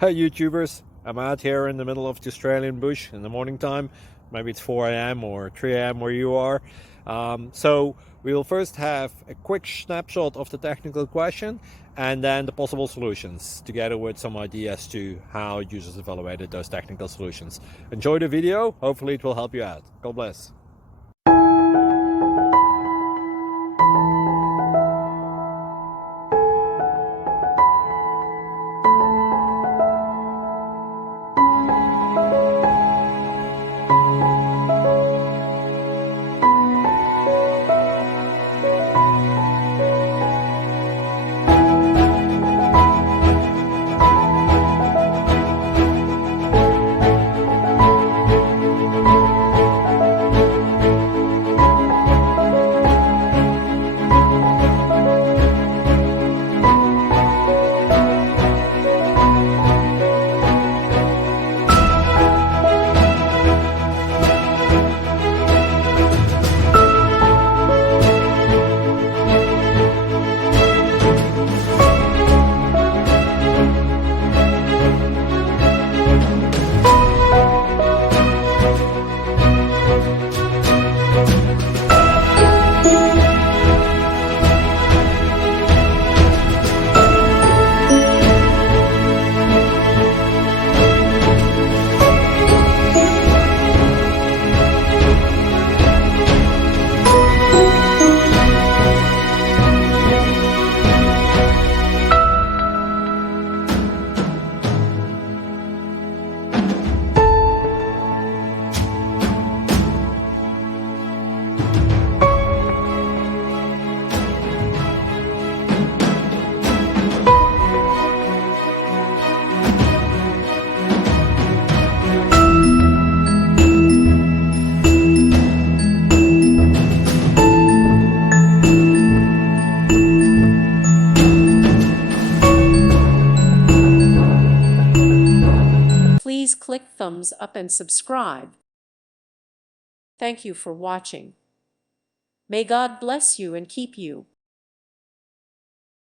Hey YouTubers, I'm out here in the middle of the Australian bush in the morning time. Maybe it's 4 a.m. or 3 a.m. where you are. So we will first have a quick snapshot of the technical question and then the possible solutions, together with some ideas to how users evaluated those technical solutions. Enjoy the video, hopefully it will help you out. God bless. Please click thumbs up and subscribe. Thank you for watching. May God bless you and keep you.